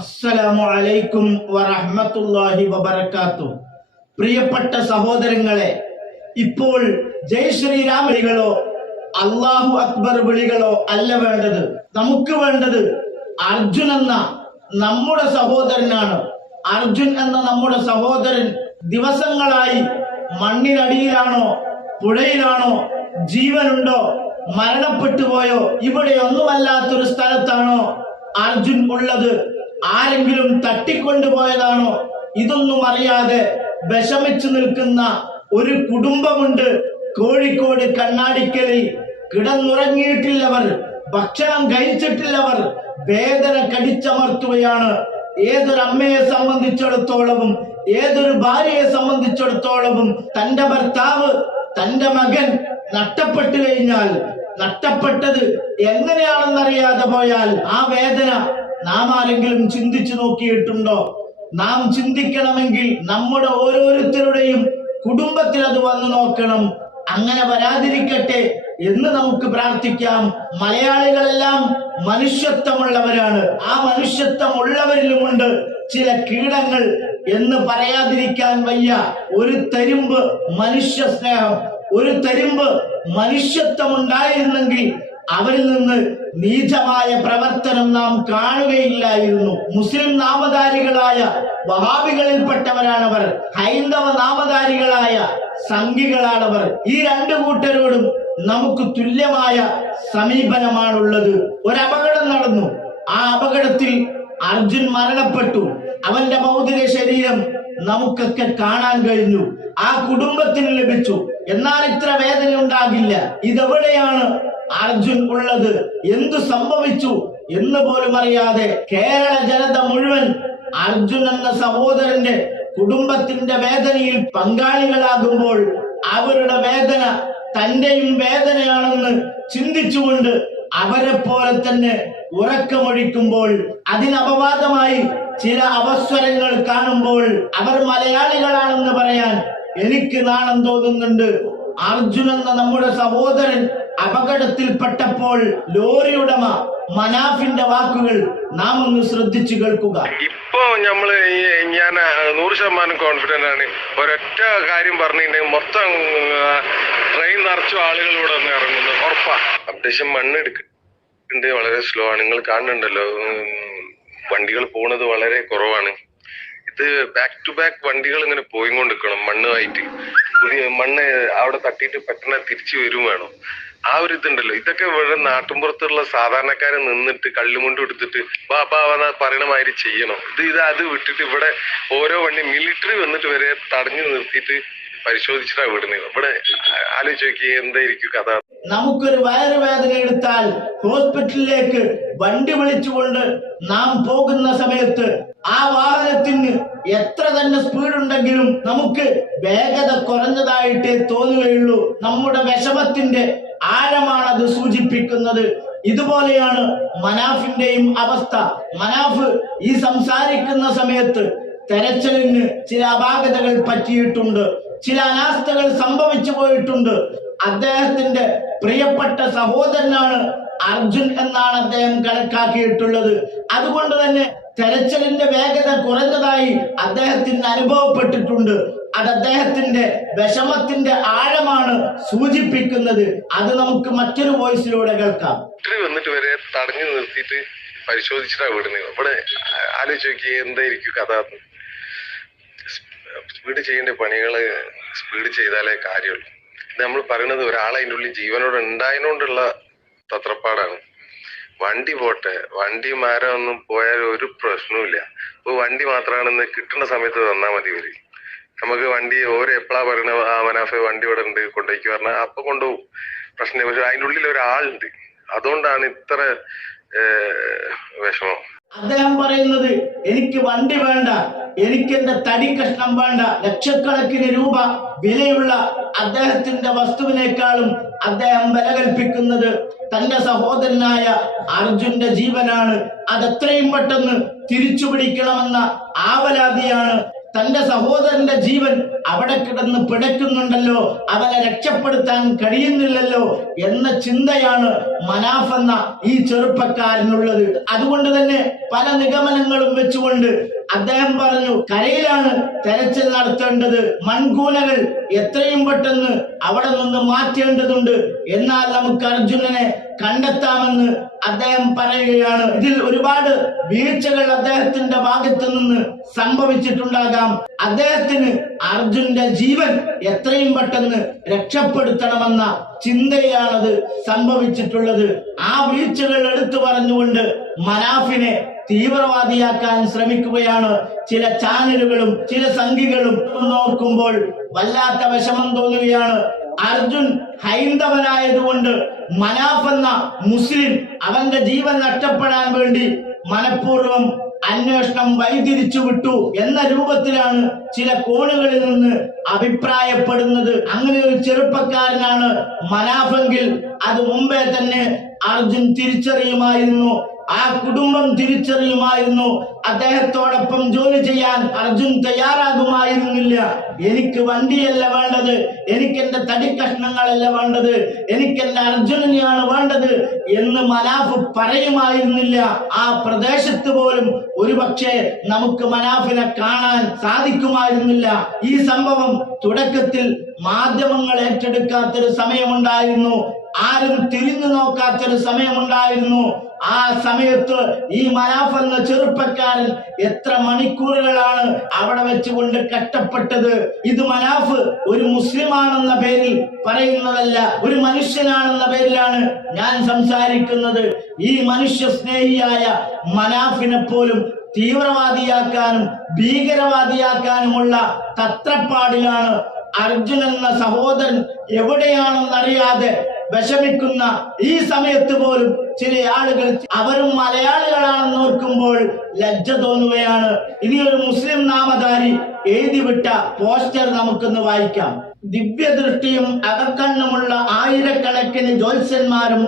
അസ്സലാമു അലൈക്കും വറഹ്മത്തുള്ളാഹി വബറകാത്തു. പ്രിയപ്പെട്ട സഹോദരങ്ങളെ ഇപ്പോൾ ജയ് ശ്രീരാം വിളികളോ അള്ളാഹു അക്ബർ വിളികളോ അല്ല വേണ്ടത്. നമുക്ക് വേണ്ടത് അർജുൻ എന്ന നമ്മുടെ സഹോദരനാണ്. അർജുൻ എന്ന നമ്മുടെ സഹോദരൻ ദിവസങ്ങളായി മണ്ണിനടിയിലാണോ പുഴയിലാണോ ജീവനുണ്ടോ മരണപ്പെട്ടു പോയോ ഇവിടെ ഒന്നുമല്ലാത്തൊരു സ്ഥലത്താണോ അർജുൻ ഉള്ളത്? ആരെങ്കിലും തട്ടിക്കൊണ്ടുപോയതാണോ? ഇതൊന്നും അറിയാതെ വിഷമിച്ചു നിൽക്കുന്ന ഒരു കുടുംബമുണ്ട്. കോഴിക്കോട് കണ്ണാടിക്കലിൽ കിടന്നുറങ്ങിയിട്ടില്ലവർ ഭക്ഷണം കഴിച്ചിട്ടില്ലവർ വേദന കടിച്ചമർത്തുകയാണ്. ഏതൊരു അമ്മയെ സംബന്ധിച്ചിടത്തോളവും ഏതൊരു ഭാര്യയെ സംബന്ധിച്ചിടത്തോളവും തന്റെ ഭർത്താവ് തന്റെ മകൻ നഷ്ടപ്പെട്ടു കഴിഞ്ഞാൽ നഷ്ടപ്പെട്ടത് എങ്ങനെയാണെന്നറിയാതെ പോയാൽ ആ വേദന നാം ആരെങ്കിലും ചിന്തിച്ചു നോക്കിയിട്ടുണ്ടോ? നാം ചിന്തിക്കണമെങ്കിൽ നമ്മുടെ ഓരോരുത്തരുടെയും കുടുംബത്തിൽ അത് വന്നു നോക്കണം. അങ്ങനെ വരാതിരിക്കട്ടെ എന്ന് നമുക്ക് പ്രാർത്ഥിക്കാം. മലയാളികളെല്ലാം മനുഷ്യത്വമുള്ളവരാണ്. ആ മനുഷ്യത്വം ഉള്ളവരിലുമുണ്ട് ചില കീടങ്ങൾ എന്ന് പറയാതിരിക്കാൻ വയ്യ. ഒരു തരിമ്പ് മനുഷ്യ സ്നേഹം. ഒരു തരിമ്പ് മനുഷ്യത്വം ഉണ്ടായിരുന്നെങ്കിൽ അവരിൽ നിന്ന് നീചമായ പ്രവർത്തനം നാം കാണുകയില്ലായിരുന്നു. മുസ്ലിം നാമധാരികളായ വഹാബികളിൽപ്പെട്ടവരാണവർ ഹൈന്ദവ നാമധാരികളായ സംഘികളാണവർ. ഈ രണ്ടു കൂട്ടരോടും നമുക്ക് തുല്യമായ സമീപനമാണുള്ളത്. ഒരപകടം നടന്നു. ആ അപകടത്തിൽ അർജുൻ മരണപ്പെട്ടു. അവന്റെ ഭൗതിക ശരീരം നമുക്കൊക്കെ കാണാൻ കഴിഞ്ഞു. ആ കുടുംബത്തിന് ലഭിച്ചു. എന്നാൽ ഇത്ര വേദന ഉണ്ടാകില്ല. ഇതെവിടെയാണ് അർജുൻ ഉള്ളത്? എന്തു സംഭവിച്ചു എന്ന് പോലും അറിയാതെ കേരള ജനത മുഴുവൻ അർജുൻ എന്ന സഹോദരന്റെ കുടുംബത്തിന്റെ വേദനയിൽ പങ്കാളികളാകുമ്പോൾ അവരുടെ വേദന തന്റെയും വേദനയാണെന്ന് ചിന്തിച്ചുകൊണ്ട് അവരെ പോലെ തന്നെ ഉറക്കമൊഴിക്കുമ്പോൾ അതിനപവാദമായി ചില അവസരങ്ങൾ കാണുമ്പോൾ അവർ മലയാളികളാണെന്ന് പറയാൻ എനിക്ക് നാണം തോന്നുന്നുണ്ട്. അർജുൻ എന്ന നമ്മുടെ സഹോദരൻ അപകടത്തിൽപ്പെട്ടപ്പോൾ ലോറി ഉടമ മനാഫിന്റെ വാക്കുകൾ നാം ഒന്ന് ശ്രദ്ധിച്ചു കേൾക്കുക. ഇപ്പോ നമ്മൾ ഞാൻ നൂറ് ശതമാനം കോൺഫിഡന്റ് ആണ്. ഒരൊറ്റ കാര്യം പറഞ്ഞിട്ടുണ്ടെങ്കിൽ മൊത്തം ട്രെയിൻ നിറച്ചു ആളുകൾ ഇവിടെ വന്ന് ഇറങ്ങുന്നു. ഉറപ്പാ. അപ്ഡേഷൻ മണ്ണ് എടുക്കുന്നുണ്ട്. വളരെ സ്ലോ ആണ്. നിങ്ങൾ കാണുന്നുണ്ടല്ലോ വണ്ടികൾ പോണത് വളരെ കുറവാണ്. ഇത് ബാക്ക് ടു ബാക്ക് വണ്ടികൾ ഇങ്ങനെ പോയിക്കൊണ്ടിരിക്കണം മണ്ണുമായിട്ട് പുതിയ മണ്ണ് അവിടെ തട്ടിയിട്ട് പെട്ടെന്ന് തിരിച്ചു വരും വേണം. ആ ഒരു ഇതുണ്ടല്ലോ. ഇതൊക്കെ ഇവിടെ നാട്ടിൻപുറത്തുള്ള സാധാരണക്കാരൻ നിന്നിട്ട് കള്ളുമുണ്ട് എടുത്തിട്ട് ബാ ബാ എന്ന് പറയണ മാതിരി ചെയ്യണം. ഇത് ഇത് അത് വിട്ടിട്ട് ഇവിടെ ഓരോ വണ്ടി മിലിറ്ററി വന്നിട്ട് വരെ തടഞ്ഞു നിർത്തിയിട്ട് പരിശോധിച്ചിട്ടാണ് വിടുന്നത്. ഇവിടെ ആലോചിച്ച് നോക്കി എന്തായിരിക്കും കഥ. നമുക്കൊരു വയറുവേദന എടുത്താൽ ഹോസ്പിറ്റലിലേക്ക് വണ്ടി വിളിച്ചുകൊണ്ട് നാം പോകുന്ന സമയത്ത് ആ വാഹനത്തിന് എത്ര തന്നെ സ്പീഡ് ഉണ്ടെങ്കിലും നമുക്ക് വേഗത കുറഞ്ഞതായിട്ടേ തോന്നുകയുള്ളൂ. നമ്മുടെ വിഷമത്തിന്റെ ആഴമാണത് സൂചിപ്പിക്കുന്നത്. ഇതുപോലെയാണ് മനാഫിന്റെയും അവസ്ഥ. മനാഫ് ഈ സംസാരിക്കുന്ന സമയത്ത് തെരച്ചിലിന് ചില അപാകതകൾ പറ്റിയിട്ടുണ്ട്. ചില അനാസ്ഥകൾ സംഭവിച്ചു പോയിട്ടുണ്ട്. അദ്ദേഹത്തിന്റെ പ്രിയപ്പെട്ട സഹോദരനാണ് അർജുൻ എന്നാണ് അദ്ദേഹം കണക്കാക്കിയിട്ടുള്ളത്. അതുകൊണ്ട് തന്നെ തെരച്ചിലിന്റെ വേഗത കുറഞ്ഞതായി അദ്ദേഹത്തിന് അനുഭവപ്പെട്ടിട്ടുണ്ട്. അത് അദ്ദേഹത്തിന്റെ വിഷമത്തിന്റെ ആഴമാണ് സൂചിപ്പിക്കുന്നത്. അത് നമുക്ക് മറ്റൊരു വോയിസിലൂടെ കേൾക്കാം. വന്നിട്ട് വരെ തടഞ്ഞു നിർത്തിയിട്ട് പരിശോധിച്ചിട്ടാ വിടുന്നത് ഇവിടെ ആലോചിച്ച് നോക്കി എന്തായിരിക്കും കഥ? സ്പീഡ് ചെയ്യേണ്ട പണികൾ സ്പീഡ് ചെയ്താലേ കാര്യമുള്ളൂ. നമ്മൾ പറയുന്നത് ഒരാളെ അതിന്റെ ഉള്ളിൽ ജീവനോട് ഉണ്ടായതുകൊണ്ടുള്ള തത്രപ്പാടാണ്. വണ്ടി പോട്ടെ. വണ്ടി മരം ഒന്നും പോയാൽ ഒരു പ്രശ്നവുമില്ല. ഇപ്പൊ വണ്ടി മാത്രമാണെന്ന് കിട്ടുന്ന സമയത്ത് തന്നാ മതി ഇവർ. നമുക്ക് വണ്ടി ഓരോ എപ്പോഴാ പറയണ ആ മനാഫെ വണ്ടി ഇവിടെ ഉണ്ട് കൊണ്ടുപോയിക്ക് പറഞ്ഞാൽ അപ്പൊ കൊണ്ടുപോകും. പ്രശ്നം പക്ഷെ അതിന്റെ ഉള്ളിൽ ഒരാളുണ്ട്. അതുകൊണ്ടാണ് ഇത്ര വിഷമം. അദ്ദേഹം പറയുന്നത് എനിക്ക് വണ്ടി വേണ്ട. എനിക്ക് എന്റെ തടി കഷ്ണം വേണ്ട. ലക്ഷക്കണക്കിന് രൂപ വിലയുള്ള അദ്ദേഹത്തിന്റെ വസ്തുവിനേക്കാളും അദ്ദേഹം വില കൽപ്പിക്കുന്നത് തന്റെ സഹോദരനായ അർജുന്റെ ജീവനാണ്. അത് എത്രയും പെട്ടെന്ന് തിരിച്ചു പിടിക്കണമെന്ന ആവലാതിയാണ് തന്റെ സഹോദരന്റെ ജീവൻ അവിടെ കിടന്ന് പിടയ്ക്കുന്നുണ്ടല്ലോ. അവനെ രക്ഷപ്പെടുത്താൻ കഴിയുന്നില്ലല്ലോ എന്ന ചിന്തയാണ് മനാഫ് എന്ന ഈ ചെറുപ്പക്കാരനുള്ളത്. അതുകൊണ്ട് തന്നെ പല നിഗമനങ്ങളും വെച്ചുകൊണ്ട് അദ്ദേഹം പറഞ്ഞു കരയിലാണ് തെരച്ചിൽ നടത്തേണ്ടത്. മൺകൂനകൾ എത്രയും പെട്ടെന്ന് അവിടെ നിന്ന് മാറ്റേണ്ടതുണ്ട്. എന്നാൽ നമുക്ക് അർജുനനെ കണ്ടെത്താമെന്ന് അദ്ദേഹം പറയുകയാണ്. ഇതിൽ ഒരുപാട് വീഴ്ചകൾ അദ്ദേഹത്തിന്റെ ഭാഗത്ത് നിന്ന് സംഭവിച്ചിട്ടുണ്ടാകാം. അദ്ദേഹത്തിന് അർജുന്റെ ജീവൻ എത്രയും പെട്ടെന്ന് രക്ഷപ്പെടുത്തണമെന്ന ചിന്തയാണത് സംഭവിച്ചിട്ടുള്ളത്. ആ വീഴ്ചകൾ എടുത്തു പറഞ്ഞുകൊണ്ട് മനാഫിനെ തീവ്രവാദിയാക്കാൻ ശ്രമിക്കുകയാണ്. ചില ചാനലുകളും ചില സംഘികളും നോക്കുമ്പോൾ വല്ലാത്ത വിഷമം തോന്നുകയാണ്. അർജുൻ ഹൈന്ദവനായതുകൊണ്ട് മനാഫ് എന്ന മുസ്ലിം അവന്റെ ജീവൻ നഷ്ടപ്പെടാൻ വേണ്ടി മനഃപൂർവം അന്വേഷണം വൈതിരിച്ചു വിട്ടു എന്ന രൂപത്തിലാണ് ചില കോണുകളിൽ നിന്ന് അഭിപ്രായപ്പെടുന്നത്. അങ്ങനെ ഒരു ചെറുപ്പക്കാരനാണ് മനാഫെങ്കിൽ അത് മുമ്പേ തന്നെ അർജുൻ തിരിച്ചറിയുമായിരുന്നു. ആ കുടുംബം തിരിച്ചറിയുമായിരുന്നു. അദ്ദേഹത്തോടൊപ്പം ജോലി ചെയ്യാൻ അർജുൻ തയ്യാറാകുമായിരുന്നില്ല. എനിക്ക് വണ്ടിയല്ല വേണ്ടത്. എനിക്ക് എന്റെ തടി കഷ്ണങ്ങളല്ല വേണ്ടത്. എനിക്ക് എന്റെ അർജുനനെയാണ് വേണ്ടത് എന്ന് മനാഫ് പറയുമായിരുന്നില്ല. ആ പ്രദേശത്ത് പോലും ഒരുപക്ഷെ നമുക്ക് മനാഫിനെ കാണാൻ സാധിക്കുമായിരുന്നില്ല. ഈ സംഭവം തുടക്കത്തിൽ മാധ്യമങ്ങൾ ഏറ്റെടുക്കാത്തൊരു സമയമുണ്ടായിരുന്നു. ആരും തിരിഞ്ഞു നോക്കാത്തൊരു സമയമുണ്ടായിരുന്നു. ആ സമയത്ത് ഈ മനാഫ് എന്ന ചെറുപ്പക്കാരൻ എത്ര മണിക്കൂറുകളാണ് അവിടെ വെച്ചുകൊണ്ട് കഷ്ടപ്പെട്ടത്? ഇത് മനാഫ് ഒരു മുസ്ലിമാണെന്ന പേരിൽ പറയുന്നതല്ല ഒരു മനുഷ്യനാണെന്ന പേരിലാണ് ഞാൻ സംസാരിക്കുന്നത്. ഈ മനുഷ്യ സ്നേഹിയായ മനാഫിനെ പോലും തീവ്രവാദിയാക്കാനും ഭീകരവാദിയാക്കാനുമുള്ള തത്രപ്പാടിലാണ് അർജുൻ എന്ന സഹോദരൻ എവിടെയാണെന്നറിയാതെ വിഷമിക്കുന്ന ഈ സമയത്ത് പോലും ചില ആളുകൾ അവരും മലയാളികളാണെന്ന് ഓർക്കുമ്പോൾ ലജ്ജ തോന്നുകയാണ്. ഇനി ഒരു മുസ്ലിം നാമധാരി എഴുതിവിട്ട പോസ്റ്റർ നമുക്കൊന്ന് വായിക്കാം. ദിവ്യദൃഷ്ടിയും അകക്കണ്ണുമുള്ള ആയിരക്കണക്കിന് ജ്യോത്സ്യന്മാരും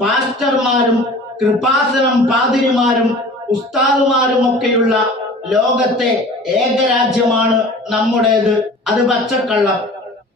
പാസ്റ്റർമാരും കൃപാസനം പാതിരിമാരും ഉസ്താദുമാരും ഒക്കെയുള്ള ലോകത്തെ ഏകരാജ്യമാണ് നമ്മുടേത്. അത് പച്ചക്കള്ളം.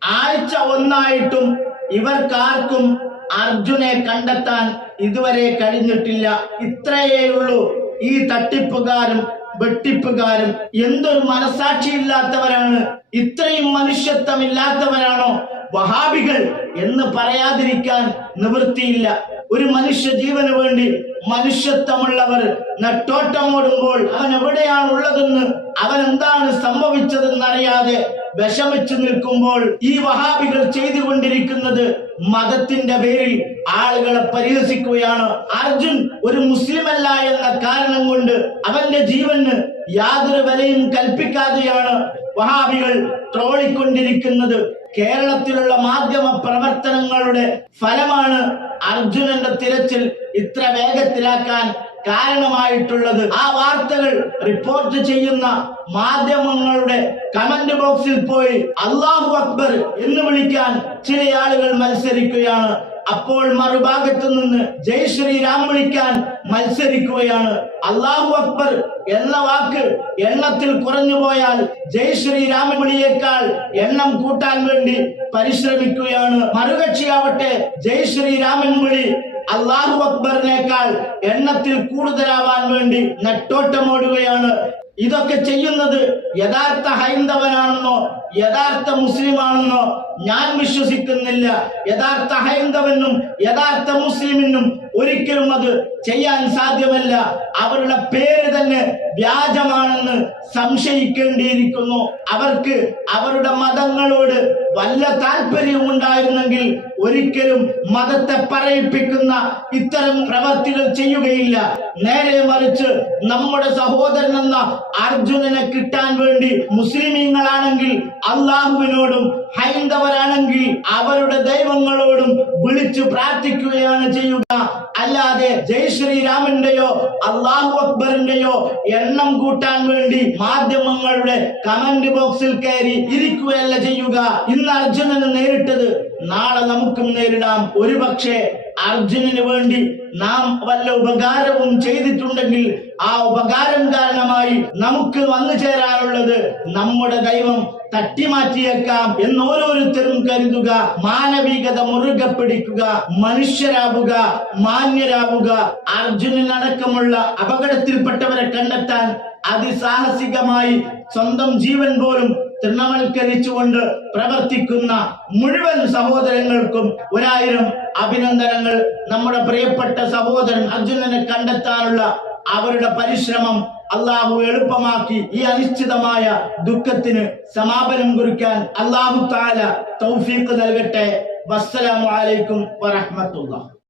ആഴ്ച ഒന്നായിട്ടും ഇവർക്കാർക്കും അർജുനെ കണ്ടെത്താൻ ഇതുവരെ കഴിഞ്ഞിട്ടില്ല. ഇത്രയേ ഉള്ളൂ. ഈ തട്ടിപ്പുകാരും വെട്ടിപ്പുകാരും എന്തൊരു മനസാക്ഷിയില്ലാത്തവരാണ്. ഇത്രയും മനുഷ്യത്വമില്ലാത്തവരാണോ? വഹാബികൾ എന്ന് പറയാതിരിക്കാൻ നിവൃത്തിയില്ല. ഒരു മനുഷ്യ ജീവന് വേണ്ടി മനുഷ്യത്വമുള്ളവർ നെട്ടോട്ടമോടുമ്പോൾ അവൻ എവിടെയാണുള്ളതെന്ന് അവൻ എന്താണ് സംഭവിച്ചതെന്ന് അറിയാതെ വിഷമിച്ചു നിൽക്കുമ്പോൾ ഈ വഹാബികൾ ചെയ്തുകൊണ്ടിരിക്കുന്നത് മതത്തിന്റെ പേരിൽ ആളുകളെ പരിഹസിക്കുകയാണ്. അർജുൻ ഒരു മുസ്ലിമല്ല എന്ന കാരണം കൊണ്ട് അവന്റെ ജീവന് യാതൊരു വിലയും കൽപ്പിക്കാതെയാണ് വഹാബികൾ ട്രോളിക്കൊണ്ടിരിക്കുന്നത് കേരളത്തിലുള്ള മാധ്യമ പ്രവർത്തനങ്ങളുടെ ഫലമാണ് അർജുനന്റെ തിരച്ചിൽ ഇത്ര വേഗത്തിലാക്കാൻ കാരണമായിട്ടുള്ളത്. ആ വാർത്തകൾ റിപ്പോർട്ട് ചെയ്യുന്ന മാധ്യമങ്ങളുടെ കമന്റ് ബോക്സിൽ പോയി അള്ളാഹു അക്ബർ എന്ന് വിളിക്കാൻ ചില ആളുകൾ മത്സരിക്കുകയാണ്. അപ്പോൾ മറുഭാഗത്തു നിന്ന് ജയ് ശ്രീരാം വിളിക്കാൻ മത്സരിക്കുകയാണ്. അള്ളാഹു അക്ബർ എന്ന വാക്ക് എണ്ണത്തിൽ കുറഞ്ഞു പോയാൽ ജയ് ശ്രീരാമ വിളിയേക്കാൾ എണ്ണം കൂട്ടാൻ വേണ്ടി പരിശ്രമിക്കുകയാണ്. മറുകക്ഷിയാവട്ടെ ജയ് ശ്രീരാമൻ വിളി അള്ളാഹു അക്ബറിനേക്കാൾ എണ്ണത്തിൽ കൂടുതലാവാൻ വേണ്ടി നെട്ടോട്ടമോടുകയാണ്. ഇതൊക്കെ ചെയ്യുന്നത് യഥാർത്ഥ ഹൈന്ദവനാണെന്നോ യഥാർത്ഥ മുസ്ലിമാണെന്നോ ഞാൻ വിശ്വസിക്കുന്നില്ല. യഥാർത്ഥ ഹൈന്ദവനും യഥാർത്ഥ മുസ്ലിമിനും ഒരിക്കലും അത് ചെയ്യാൻ സാധ്യമല്ല. അവരുടെ പേര് തന്നെ വ്യാജമാണെന്ന് സംശയിക്കേണ്ടിയിരിക്കുന്നു. അവർക്ക് അവരുടെ മതങ്ങളോട് വല്ല താല്പര്യവും ഉണ്ടായിരുന്നെങ്കിൽ ഒരിക്കലും മതത്തെ പറയിപ്പിക്കുന്ന ഇത്തരം പ്രവർത്തികൾ ചെയ്യുകയില്ല. നേരെ മറിച്ച് നമ്മുടെ സഹോദരൻ എന്ന അർജുനനെ കിട്ടാൻ വേണ്ടി മുസ്ലിമീങ്ങളാണെങ്കിൽ അള്ളാഹുവിനോടും ഹൈന്ദവരാണെങ്കിൽ അവരുടെ ദൈവങ്ങളോടും വിളിച്ചു പ്രാർത്ഥിക്കുകയാണ് ചെയ്യുക. അല്ലാതെ ജയ് ശ്രീരാമന്റെയോ അള്ളാഹു അക്ബറിന്റെയോ എണ്ണം കൂട്ടാൻ വേണ്ടി മാധ്യമങ്ങളുടെ കമന്റ് ബോക്സിൽ കയറി ഇരിക്കുകയല്ല ചെയ്യുക. ഇന്ന് അർജുനന് നേരിട്ടത് നാളെ നമുക്കും നേരിടാം. ഒരുപക്ഷെ അർജുനന് വേണ്ടി നാം വല്ല ഉപകാരവും ചെയ്തിട്ടുണ്ടെങ്കിൽ ആ ഉപകാരം കാരണമായി നമുക്ക് വന്നു ചേരാനുള്ളത് നമ്മുടെ ദൈവം തട്ടിമാറ്റിയേക്കാം എന്ന് ഓരോരുത്തരും കരുതുക. മാനവികത മുറുകെ പിടിക്കുക മനുഷ്യരാവുക മാന്യരാവുക. അർജുനനടക്കമുള്ള അപകടത്തിൽപ്പെട്ടവരെ കണ്ടെത്താൻ അതിസാഹസികമായി സ്വന്തം ജീവൻ പോലും തൃണവൽക്കരിച്ചുകൊണ്ട് പ്രവർത്തിക്കുന്ന മുഴുവൻ സഹോദരങ്ങൾക്കും ഒരായിരം അഭിനന്ദനങ്ങൾ. നമ്മുടെ പ്രിയപ്പെട്ട സഹോദരൻ അർജുനനെ കണ്ടെത്താനുള്ള അവരുടെ പരിശ്രമം അള്ളാഹു എളുപ്പമാക്കി ഈ അനിശ്ചിതമായ ദുഃഖത്തിന് സമാപനം കുറിക്കാൻ അള്ളാഹു താല തൗഫീഖ് നൽകട്ടെ. വസ്സലാമു അലൈക്കും വറഹ്മത്തുള്ളാഹി.